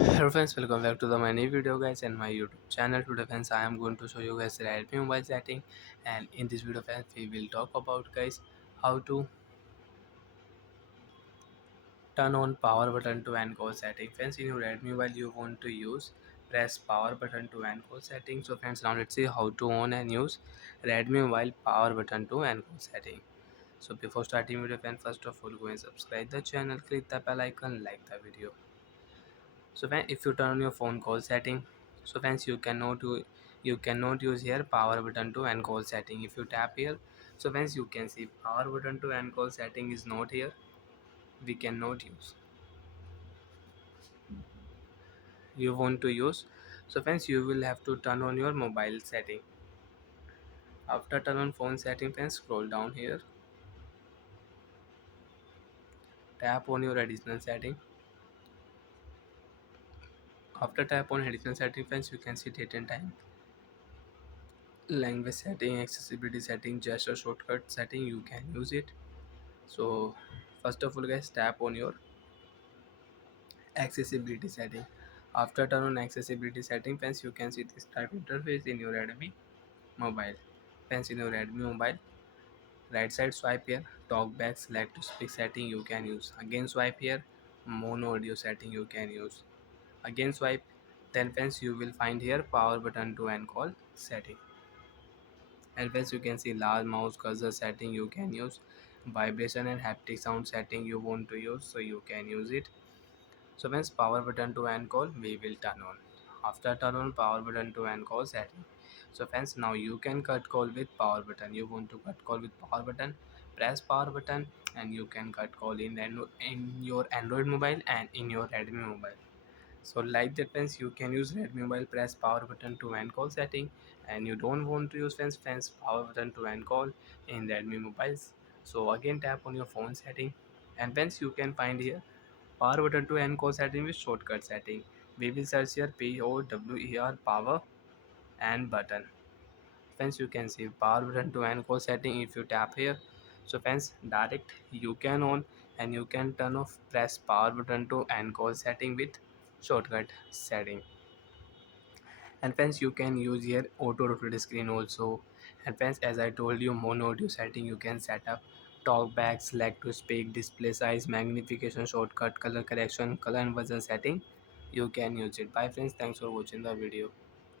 Hello friends, welcome back to my new video guys and my YouTube channel. Today friends, I am going to show you guys Redmi mobile setting, and in this video friends we will talk about guys how to turn on power button to end call setting. Friends, in your Redmi mobile you want to use, press power button to end call setting. So friends, now let's see how to on and use Redmi mobile power button to end call setting. So before starting video friends, first of all go and subscribe the channel, click the bell icon, like the video. So when if you turn on your phone call setting, so friends you cannot use here power button to end call setting. If you tap here, so friends you can see power button to end call setting is not here, we cannot use. You want to use, so friends you will have to turn on your mobile setting. After turn on phone setting friends, scroll down here, tap on your additional setting. After tap on additional setting friends, you can see date and time, language setting, accessibility setting, gesture shortcut setting, you can use it. So first of all guys, tap on your accessibility setting. After turn on accessibility setting friends, you can see this type interface in your Redmi mobile. Friends, in your Redmi mobile, right side swipe here, talk back, select to speak setting you can use. Again swipe here, mono audio setting you can use. Again swipe, then friends you will find here power button to end call setting. And friends you can see large mouse cursor setting you can use. Vibration and haptic sound setting you want to use, so you can use it. So once power button to end call, we will turn on. After turn on power button to end call setting. So friends, now you can cut call with power button. You want to cut call with power button, press power button and you can cut call in your Android mobile and in your Redmi mobile. So like that friends, you can use Redmi mobile, press power button to end call setting, and you don't want to use friends power button to end call in Redmi mobiles. So again tap on your phone setting, and friends you can find here power button to end call setting with shortcut setting. We will search here POWER power and button. Friends, you can see power button to end call setting if you tap here. So friends, direct you can on and you can turn off, press power button to end call setting with shortcut setting. And friends, you can use here auto rotate screen also. And friends, as I told you, mono audio setting you can set up, talk back, select to speak, display size, magnification, shortcut, color correction, color inversion setting, you can use it. Bye friends, thanks for watching the video.